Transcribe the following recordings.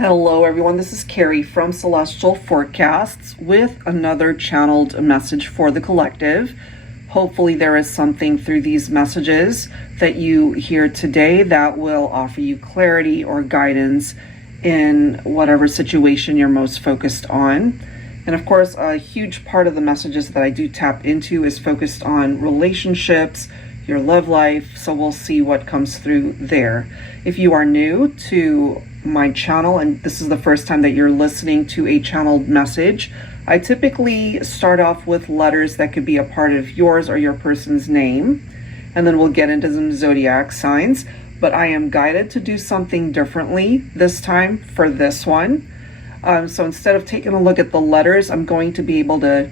Hello everyone, this is Carrie from Celestial Forecasts with another channeled message for the collective. Hopefully there is something through these messages that you hear today that will offer you clarity or guidance in whatever situation you're most focused on. And of course, a huge part of the messages that I do tap into is focused on relationships, your love life, so we'll see what comes through there. If you are new to my channel and this is the first time that you're listening to a channeled message, I typically start off with letters that could be a part of yours or your person's name, and then we'll get into some zodiac signs. But I am guided to do something differently this time for this one. So instead of taking a look at the letters, I'm going to be able to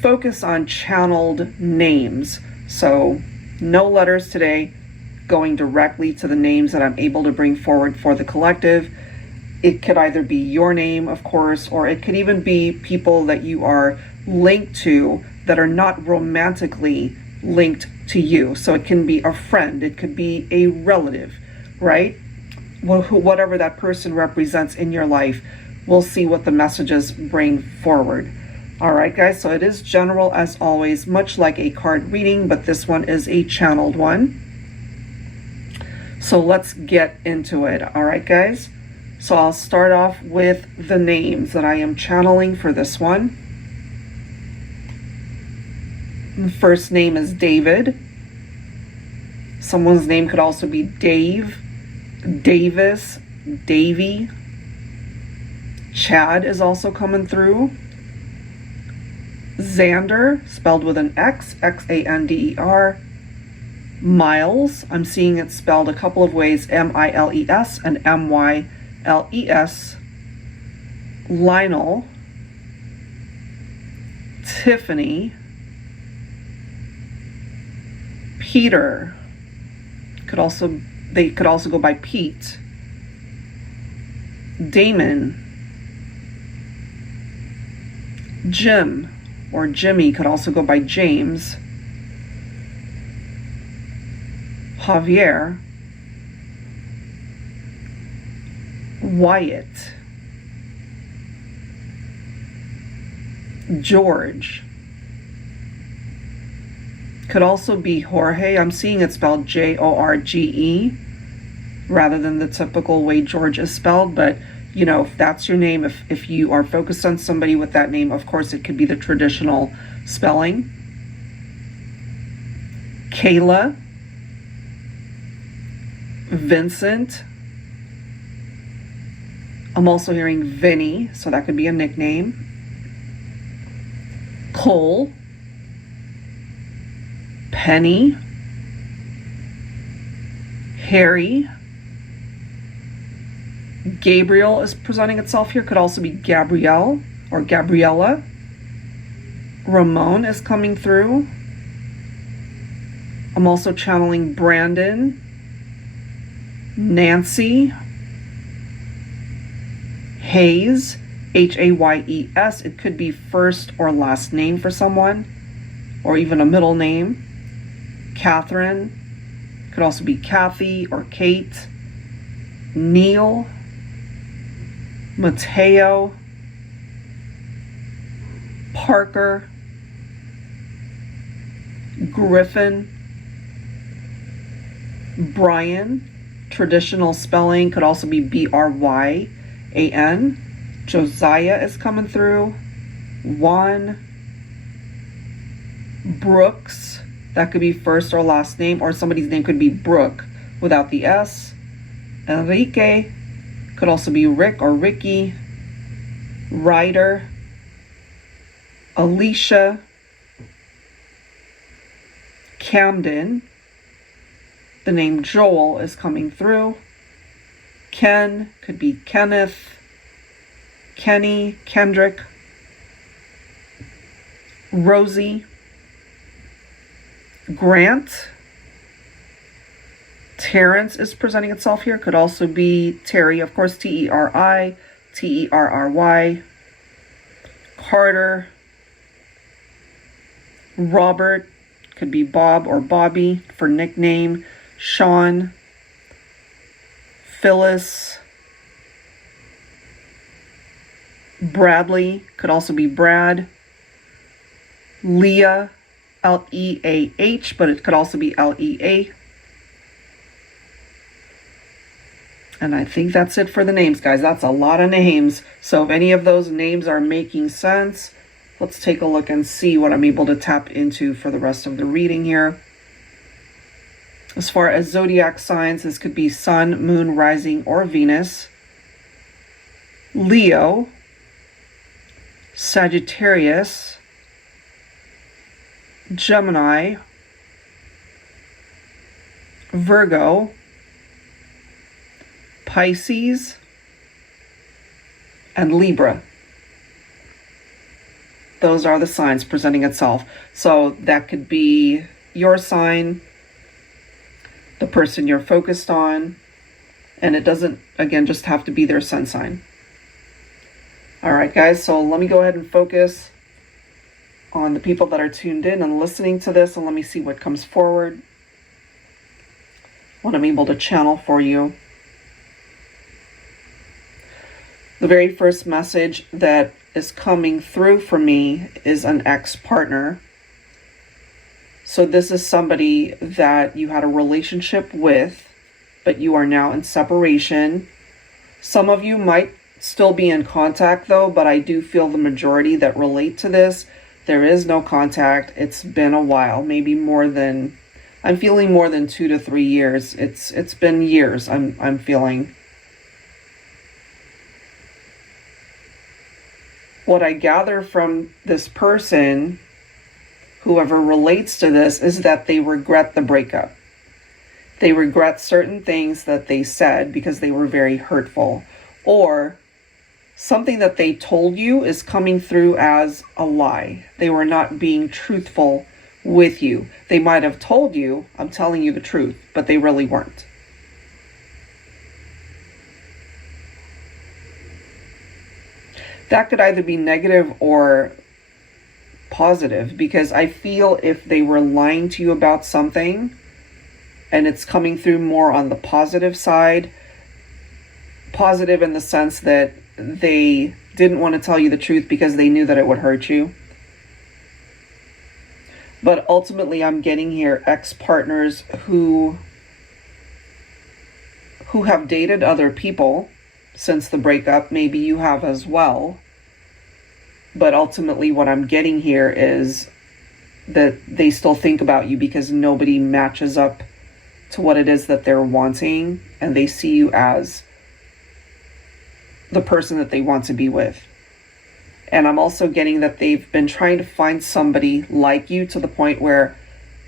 focus on channeled names. So no letters today, going directly to the names that I'm able to bring forward for the collective. It could either be your name, of course, or it could even be people that you are linked to that are not romantically linked to you. So it can be a friend, it could be a relative, right? Whatever that person represents in your life, we'll see what the messages bring forward. All right, guys, so it is general as always, much like a card reading, but this one is a channeled one. So let's get into it. All right, guys. So I'll start off with the names that I am channeling for this one. The first name is David. Someone's name could also be Dave, Davis, Davy. Chad is also coming through. Xander, spelled with an X, X-A-N-D-E-R. Miles, I'm seeing it spelled a couple of ways, M-I-L-E-S and M-Y-L-E-S. Lionel, Tiffany, Peter, they could also go by Pete. Damon, Jim or Jimmy could also go by James. Javier, Wyatt, George, could also be Jorge. I'm seeing it spelled J-O-R-G-E rather than the typical way George is spelled, but you know, if that's your name, if you are focused on somebody with that name, of course it could be the traditional spelling. Kayla, Vincent. I'm also hearing Vinny, so that could be a nickname. Cole, Penny, Harry. Gabriel is presenting itself here, could also be Gabrielle or Gabriella. Ramon is coming through. I'm also channeling Brandon, Nancy, Hayes, H-A-Y-E-S. It could be first or last name for someone, or even a middle name. Catherine, could also be Kathy or Kate. Neil, Mateo, Parker, Griffin, Brian. Traditional spelling could also be B-R-Y-A-N. Josiah is coming through. Juan, Brooks, that could be first or last name, or somebody's name could be Brooke without the S. Enrique, could also be Rick or Ricky. Ryder, Alicia, Camden. The name Joel is coming through. Ken, could be Kenneth, Kenny, Kendrick. Rosie, Grant. Terrence is presenting itself here, could also be Terry, of course, T-E-R-I, T-E-R-R-Y. Carter, Robert, could be Bob or Bobby for nickname. Sean, Phyllis, Bradley, could also be Brad. Leah, Leah, but it could also be Lea. And I think that's it for the names, guys. That's a lot of names. So if any of those names are making sense, let's take a look and see what I'm able to tap into for the rest of the reading here. As far as zodiac signs, this could be Sun, Moon, Rising, or Venus. Leo, Sagittarius, Gemini, Virgo, Pisces, and Libra. Those are the signs presenting itself. So that could be your sign, the person you're focused on, and it doesn't, again, just have to be their sun sign. All right, guys, so let me go ahead and focus on the people that are tuned in and listening to this, and let me see what comes forward, what I'm able to channel for you. The very first message that is coming through for me is an ex-partner. So this is somebody that you had a relationship with, but you are now in separation. Some of you might still be in contact though, but I do feel the majority that relate to this, there is no contact. It's been a while, maybe more than, I'm feeling more than 2 to 3 years. It's been years, I'm feeling. What I gather from this person, whoever relates to this, is that they regret the breakup. They regret certain things that they said because they were very hurtful, or something that they told you is coming through as a lie. They were not being truthful with you. They might have told you, I'm telling you the truth, but they really weren't. That could either be negative or positive, because I feel if they were lying to you about something and it's coming through more on the positive side, positive in the sense that they didn't want to tell you the truth because they knew that it would hurt you. But ultimately, I'm getting here ex-partners who have dated other people since the breakup. Maybe you have as well. But ultimately what I'm getting here is that they still think about you because nobody matches up to what it is that they're wanting, and they see you as the person that they want to be with. And I'm also getting that they've been trying to find somebody like you, to the point where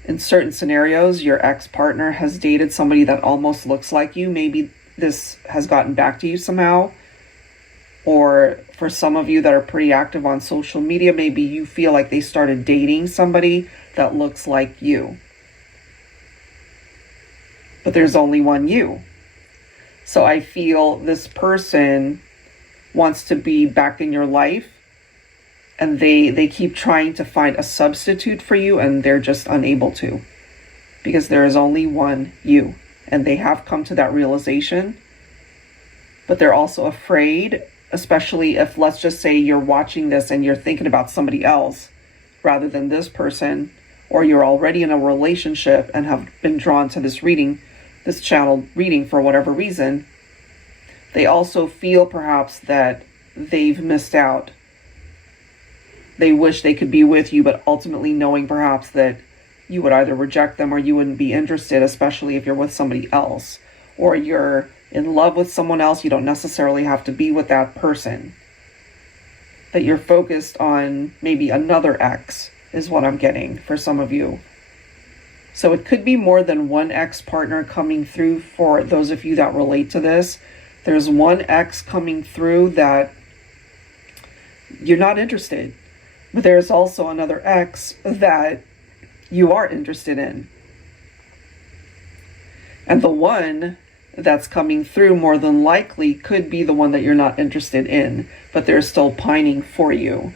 in certain scenarios your ex-partner has dated somebody that almost looks like you. Maybe this has gotten back to you somehow. Or for some of you that are pretty active on social media, maybe you feel like they started dating somebody that looks like you. But there's only one you. So I feel this person wants to be back in your life, and they keep trying to find a substitute for you, and they're just unable to, because there is only one you. And they have come to that realization, but they're also afraid, especially if, let's just say, you're watching this and you're thinking about somebody else rather than this person, or you're already in a relationship and have been drawn to this reading, this channel reading for whatever reason. They also feel perhaps that they've missed out. They wish they could be with you, but ultimately knowing perhaps that you would either reject them or you wouldn't be interested, especially if you're with somebody else, or you're in love with someone else. You don't necessarily have to be with that person. That you're focused on maybe another ex is what I'm getting for some of you. So it could be more than one ex-partner coming through for those of you that relate to this. There's one ex coming through that you're not interested, but there's also another ex that you are interested in. And the one that's coming through more than likely could be the one that you're not interested in, but they're still pining for you.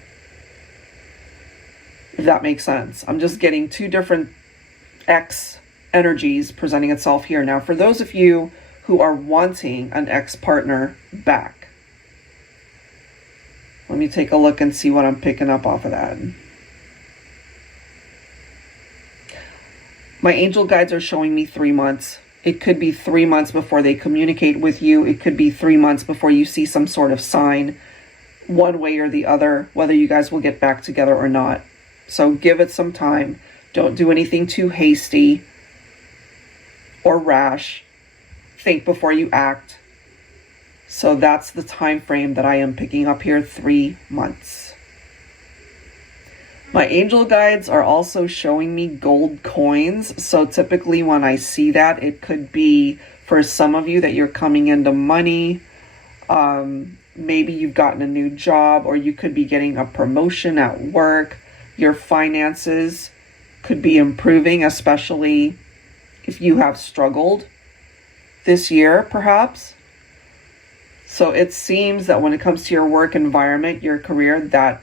If that makes sense. I'm just getting two different ex energies presenting itself here. Now, for those of you who are wanting an ex-partner back, Let me take a look and see what I'm picking up off of that. My angel guides are showing me 3 months. It could be 3 months before they communicate with you. It could be 3 months before you see some sort of sign, one way or the other, whether you guys will get back together or not. So give it some time. Don't do anything too hasty or rash. Think before you act. So that's the time frame that I am picking up here, 3 months. My angel guides are also showing me gold coins. So typically when I see that, it could be for some of you that you're coming into money. Maybe you've gotten a new job, or you could be getting a promotion at work. Your finances could be improving, especially if you have struggled this year, perhaps. So it seems that when it comes to your work environment, your career, that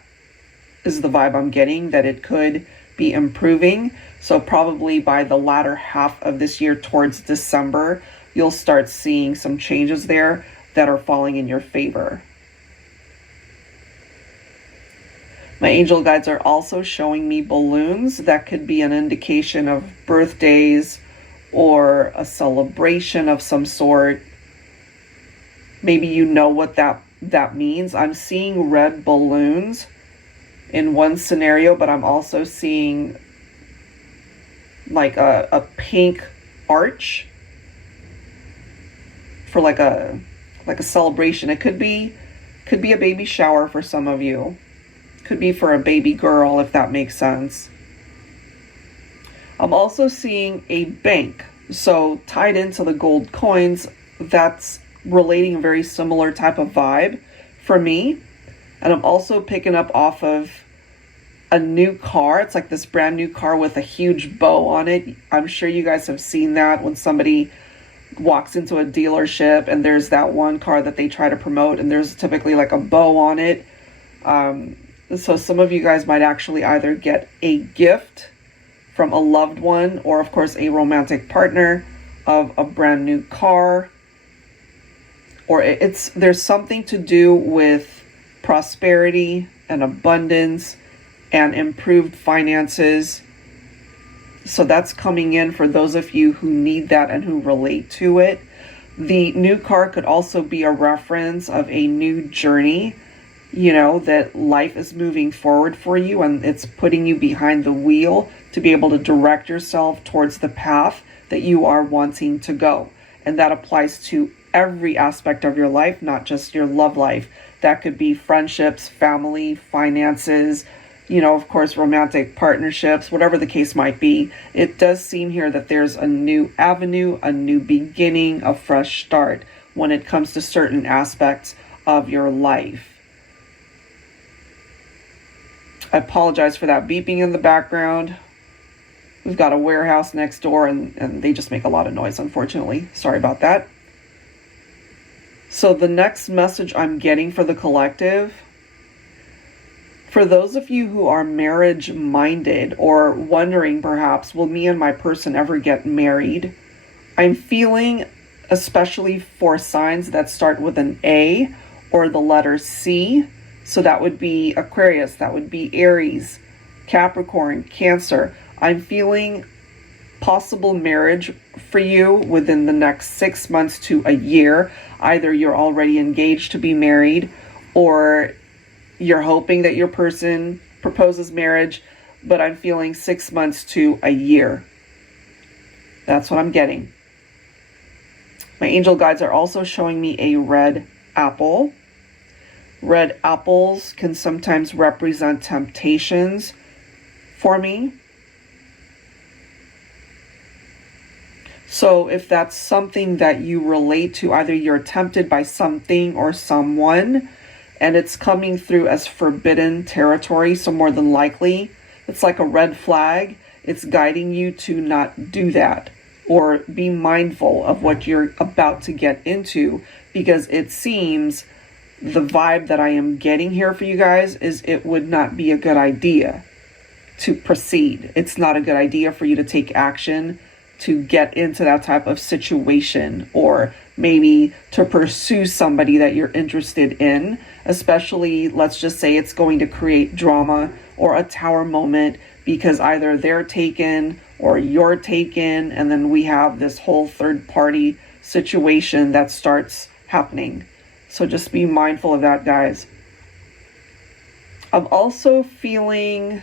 is the vibe I'm getting, that it could be improving. So probably by the latter half of this year, towards December, you'll start seeing some changes there that are falling in your favor. My angel guides are also showing me balloons. That could be an indication of birthdays or a celebration of some sort. Maybe you know what that means. I'm seeing red balloons in one scenario, but I'm also seeing like a pink arch for like a celebration. It could be a baby shower for some of you. Could be for a baby girl, if that makes sense. I'm also seeing a bank. So tied into the gold coins, that's relating a very similar type of vibe for me. And I'm also picking up off of a new car. It's like this brand new car with a huge bow on it. I'm sure you guys have seen that when somebody walks into a dealership and there's that one car that they try to promote and there's typically like a bow on it. So some of you guys might actually either get a gift from a loved one, or of course a romantic partner, of a brand new car, or there's something to do with prosperity and abundance and improved finances. So that's coming in for those of you who need that and who relate to it. The new car could also be a reference of a new journey, that life is moving forward for you and it's putting you behind the wheel to be able to direct yourself towards the path that you are wanting to go. And that applies to every aspect of your life, not just your love life. That could be friendships, family, finances, of course, romantic partnerships, whatever the case might be. It does seem here that there's a new avenue, a new beginning, a fresh start when it comes to certain aspects of your life. I apologize for that beeping in the background. We've got a warehouse next door and they just make a lot of noise, unfortunately. Sorry about that. So the next message I'm getting for the collective, for those of you who are marriage minded or wondering perhaps, will me and my person ever get married? I'm feeling, especially for signs that start with an A or the letter C. So that would be Aquarius, that would be Aries, Capricorn, Cancer. I'm feeling possible marriage for you within the next 6 months to a year. Either you're already engaged to be married, or you're hoping that your person proposes marriage, but I'm feeling 6 months to a year. That's what I'm getting. My angel guides are also showing me a red apple. Red apples can sometimes represent temptations for me. So if that's something that you relate to, either you're tempted by something or someone, and it's coming through as forbidden territory, so more than likely, it's like a red flag. It's guiding you to not do that, or be mindful of what you're about to get into, because it seems the vibe that I am getting here for you guys is it would not be a good idea to proceed. It's not a good idea for you to take action to get into that type of situation, or maybe to pursue somebody that you're interested in, especially let's just say it's going to create drama or a tower moment because either they're taken or you're taken, and then we have this whole third party situation that starts happening. So just be mindful of that, guys. I'm also feeling,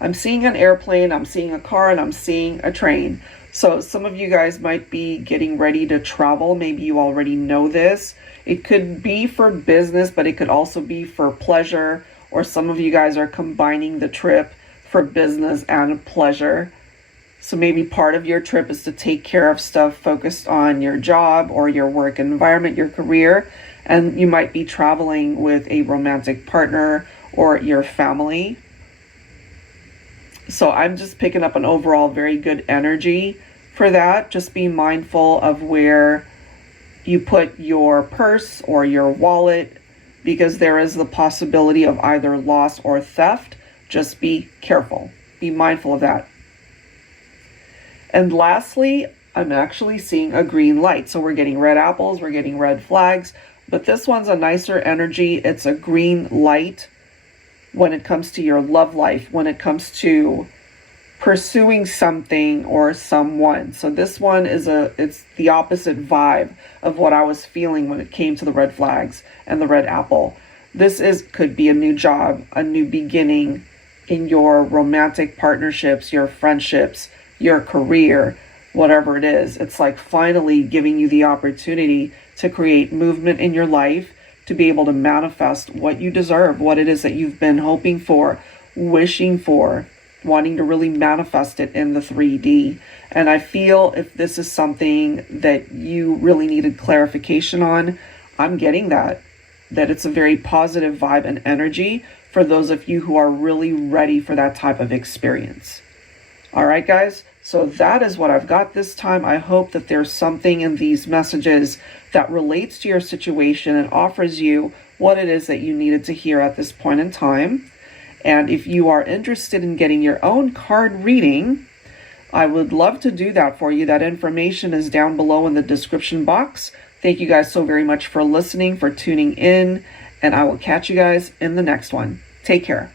I'm seeing an airplane, I'm seeing a car, and I'm seeing a train. So some of you guys might be getting ready to travel. Maybe you already know this. It could be for business, but it could also be for pleasure, or some of you guys are combining the trip for business and pleasure. So maybe part of your trip is to take care of stuff focused on your job or your work environment, your career, and you might be traveling with a romantic partner or your family. So I'm just picking up an overall very good energy for that. Just be mindful of where you put your purse or your wallet, because there is the possibility of either loss or theft. Just be careful. Be mindful of that. And lastly, I'm actually seeing a green light. So we're getting red apples, we're getting red flags, but this one's a nicer energy. It's a green light when it comes to your love life, when it comes to pursuing something or someone. So this one is it's the opposite vibe of what I was feeling when it came to the red flags and the red apple. This could be a new job, a new beginning in your romantic partnerships, your friendships, your career, whatever it is. It's like finally giving you the opportunity to create movement in your life, to be able to manifest what you deserve, what it is that you've been hoping for, wishing for, wanting to really manifest it in the 3D. And I feel if this is something that you really needed clarification on, I'm getting that it's a very positive vibe and energy for those of you who are really ready for that type of experience. All right, guys. So that is what I've got this time. I hope that there's something in these messages that relates to your situation and offers you what it is that you needed to hear at this point in time. And if you are interested in getting your own card reading, I would love to do that for you. That information is down below in the description box. Thank you guys so very much for listening, for tuning in, and I will catch you guys in the next one. Take care.